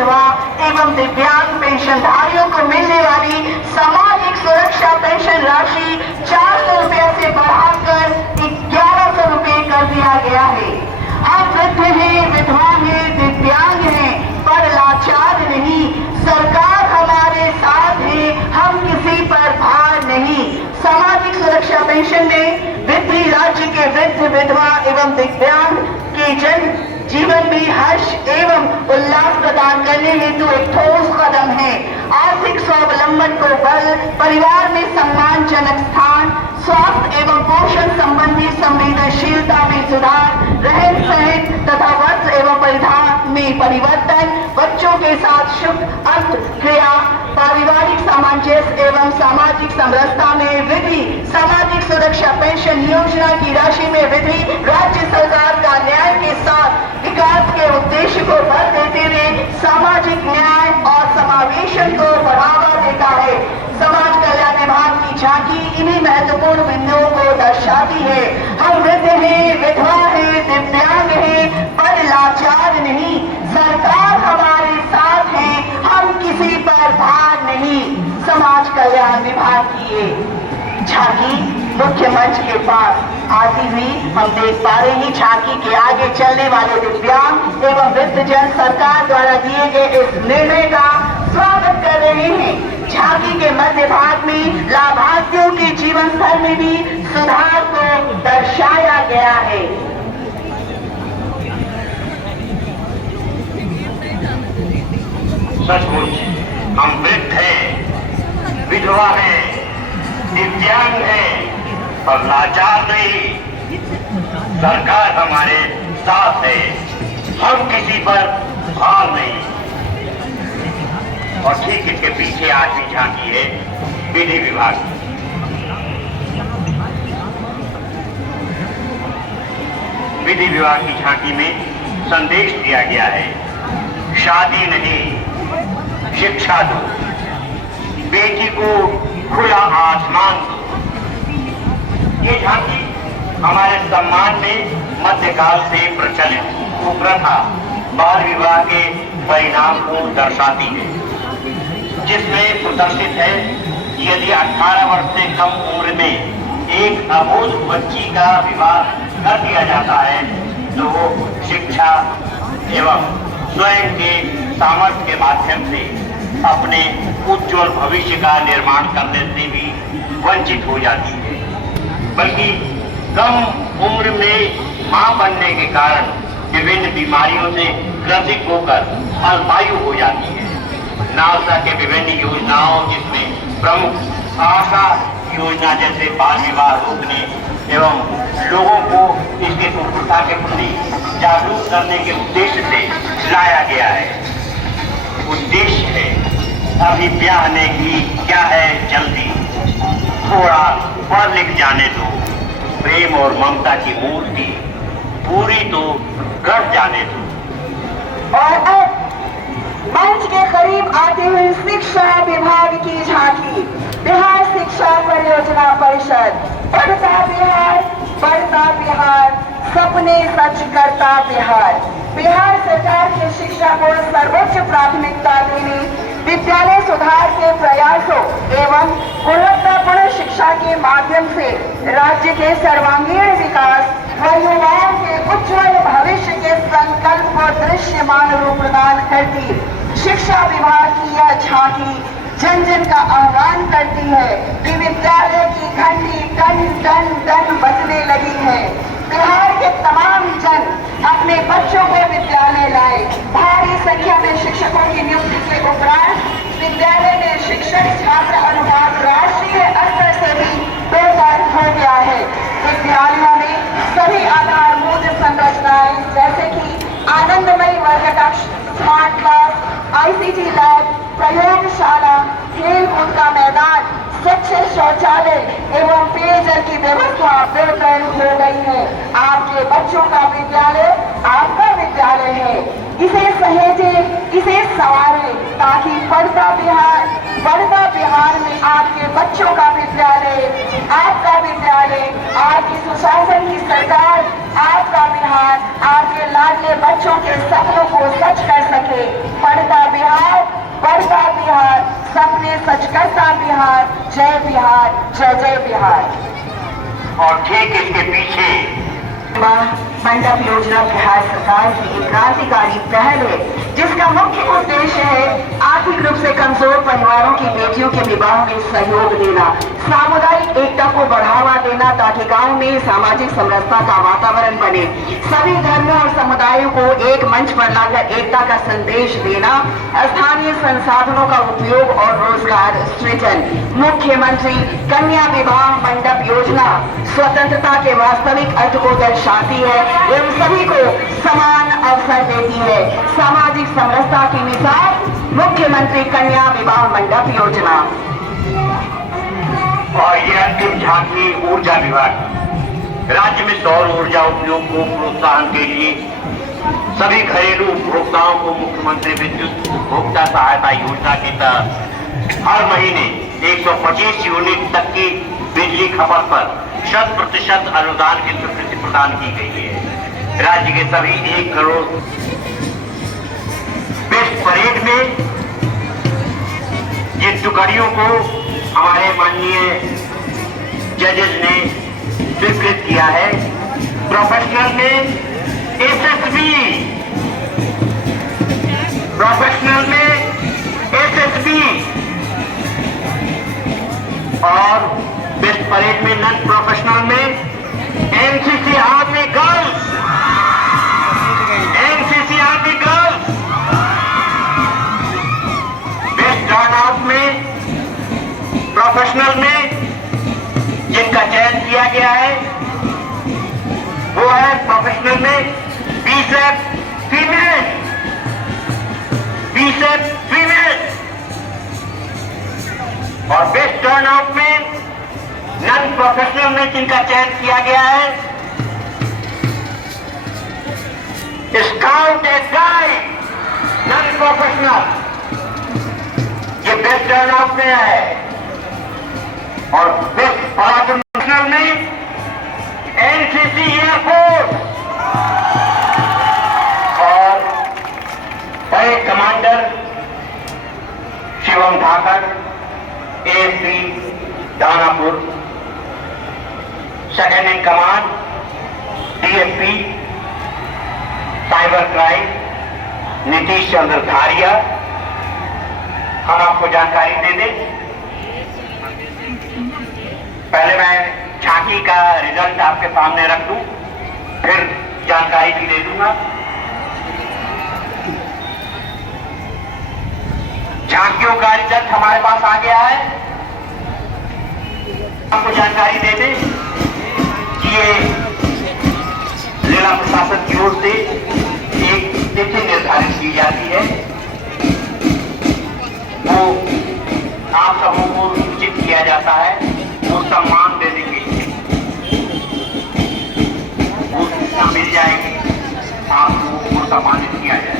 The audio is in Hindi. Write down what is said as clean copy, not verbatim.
विधवा एवं दिव्यांग पेंशनधारियों को मिलने वाली सामाजिक सुरक्षा पेंशन राशि 400 रुपये से बढ़ाकर 1100 रुपये कर दिया गया है। हम वृद्ध हैं, विधवा हैं, दिव्यांग हैं, पर लाचार नहीं। सरकार हमारे साथ है, हम किसी पर भार नहीं। सामाजिक सुरक्षा पेंशन में वित्तीय राज्य के वृद्ध, विधवा एवं दिव्यांग के जन जीवन में हर्ष एवं उल्लास प्रदान करने हेतु एक ठोस कदम है। आर्थिक स्वावलंबन को बल, परिवार में सम्मानजनक स्थान, स्वास्थ्य एवं पोषण संबंधी संवेदनशीलता में सुधार, रहन सहन तथा वस्त्र एवं परिधान में परिवर्तन, बच्चों के साथ शुभ अर्थ क्रिया, पारिवारिक सामंजस्य एवं सामाजिक समरसता में वृद्धि, सामाजिक सुरक्षा पेंशन योजना की राशि में वृद्धि राज्य सरकार का न्याय के साथ विकास के उद्देश्य को बल देते हुए सामाजिक न्याय और समावेशन को बढ़ावा देता है। समाज कल्याण विभाग की झांकी इन्हीं महत्वपूर्ण बिंदुओं को दर्शाती है। हम वृद्ध हैं, विधवा हैं, दिव्यांग हैं, पर लाचार नहीं। सरकार हमारे साथ है, हम किसी पर भार नहीं। समाज कल्याण विभाग की ये झांकी मुख्य मंच के पास आती हुई हम देख पा रहे हैं। झांकी के आगे चलने वाले दिव्यांग एवं वृद्ध जन सरकार द्वारा दिए गए इस निर्णय का स्वागत कर रहे हैं। झांकी के मध्य भाग में लाभार्थियों के जीवन स्तर में भी सुधार को दर्शाया गया है। सचमुच हम वृद्ध हैं, विधवा हैं, दिव्यांग हैं और लाचार नहीं। सरकार हमारे साथ है, हम किसी पर भार नहीं। और ठीक इसके पीछे आज भी झांकी है विधि विभाग की। विधि विभाग की झांकी में संदेश दिया गया है, शादी नहीं, शिक्षा दो, बेटी को खुला आसमान दो। ये झांकी हमारे सम्मान में मध्यकाल से प्रचलित कुप्रथा बाल विवाह के परिणाम को दर्शाती है, जिसमें प्रदर्शित है यदि 18 वर्ष से कम उम्र में एक अबोध बच्ची का विवाह कर दिया जाता है तो वो शिक्षा एवं स्वयं के सामर्थ्य के माध्यम से अपने उज्जवल भविष्य का निर्माण करने से भी वंचित हो जाती है। बल्कि कम उम्र में मां बनने के कारण विभिन्न बीमारियों से ग्रसित होकर अल्पायु हो जाती है। नालसा के विभिन्न योजनाओं जिसमें प्रमुख आशा योजना जैसे बाल विवाह रोकने एवं लोगों को इसके कुप्रथा के प्रति जागरूक करने के उद्देश्य से लाया गया है। उद्देश्य है अभी ब्याहने की क्या है जल्दी, थोड़ा पढ़ लिख जाने दो, प्रेम और ममता की मूर्ति पूरी तो गढ़ जाने दो। और अब मंच के करीब आती हुई शिक्षा विभाग की झांकी, बिहार शिक्षा परियोजना परिषद। बढ़ता बिहार, बढ़ता बिहार, सपने सच करता बिहार। बिहार सरकार की शिक्षा को सर्वोच्च प्राथमिकता देने, विद्यालय सुधार के प्रयासों एवं गुणवत्तापूर्ण शिक्षा के माध्यम से राज्य के सर्वांगीण विकास व युवाओं के उज्जवल भविष्य के संकल्प को दृश्यमान रूप प्रदान करती शिक्षा विभाग की यह झांकी जन जन का आह्वान करती है कि विद्यालय की घंटी टन टन टन बजने लगी है। बिहार के तमाम जन अपने बच्चों को विद्यालय लाए। भारी संख्या में शिक्षकों की नियुक्ति के उपरांत विद्यालय में शिक्षक छात्र अनुपात राष्ट्रीय स्तर से भी बेहतर हो गया है। विद्यालयों में सभी आधारभूत संरचनाएं जैसे कि आनंदमयी वर्ग कक्ष, स्मार्ट क्लास, ICT लैब, प्रयोगशाला, खेल कूद का मैदान, स्वच्छ शौचालय एवं पेयजल की व्यवस्था बेहतर हो गई है। आपके बच्चों का विद्यालय आपका विद्यालय है। इसे सहेजे, इसे संवारे ताकि बढ़ता बिहार में आपके बच्चों का विद्यालय, आपका विद्यालय, आपकी सुशासन की सरकार, आपका बिहार, आपके लाडले बच्चों के सपनों को सच कर सके। बढ़ता बिहार, जय बिहार, जय जय बिहार। और ठीक इसके पीछे मंडप योजना बिहार सरकार की एक क्रांतिकारी पहल है, जिसका मुख्य उद्देश्य है आर्थिक रूप से कमजोर परिवारों की बेटियों के विवाह में सहयोग देना, सामुदायिक एकता को बढ़ावा देना, ताकि गांव में सामाजिक समरसता का वातावरण बने, सभी धर्मों और समुदायों को एक मंच पर लाकर एकता का संदेश देना, स्थानीय संसाधनों का उपयोग और रोजगार सृजन। मुख्यमंत्री कन्या विवाह मंडप योजना स्वतंत्रता के वास्तविक अर्थ को दर्शाती है एवं सभी को समान अवसर देती है। सामाजिक समरसता की मिसाल मुख्यमंत्री कन्या विवाह मंडप योजना। और यह अंतिम झांकी ऊर्जा विभाग राज्य में सौर ऊर्जा उपयोग को प्रोत्साहन के लिए सभी घरेलू उपभोक्ताओं को मुख्यमंत्री विद्युत उपभोक्ता सहायता योजना के तहत हर महीने 125 यूनिट तक की बिजली खपत पर 100% अनुदान की स्वीकृति प्रदान की गई है। राज्य के सभी 1 करोड़ बेस्ट परेड में जिन टुकड़ियों को हमारे माननीय जजेस ने स्वीकृत किया है, प्रोफेशनल में एसएसबी, प्रोफेशनल में एसएसबी और बेस्ट परेड में नॉन प्रोफेशनल में NCC army girls, NCC army girls. Best turnout में प्रोफेशनल में जिनका चयन किया गया है वो है प्रोफेशनल में बीसेफ फीमेल, बीसेफ फीमेल। और बेस्ट टर्नआउट में नॉन प्रोफेशनल में जिनका चयन किया गया है scout and guide, non professional, ये बेस्ट टर्नआउट में है। और बेस्ट प्रोफेशनल में एनसीसी एयरफोर्स और बड़े commander Shivam Thakar ASP Danapur, second in command DSP cyber crime Nitish Chandra Dharia. हम आपको जानकारी दे दें, पहले मैं झांकी का रिजल्ट आपके सामने रख दूं, फिर जानकारी भी दे दूंगा। झांकियों का रिजल्ट हमारे पास आ गया है। आपको जानकारी दे दें कि ये जिला प्रशासन की ओर से एक तिथि निर्धारित की जाती है, वो आप सबों को सूचित किया जाता है, वो सम्मान देने के लिए वो सूचना मिल जाएगी, आपको वो सम्मानित किया जाएगा।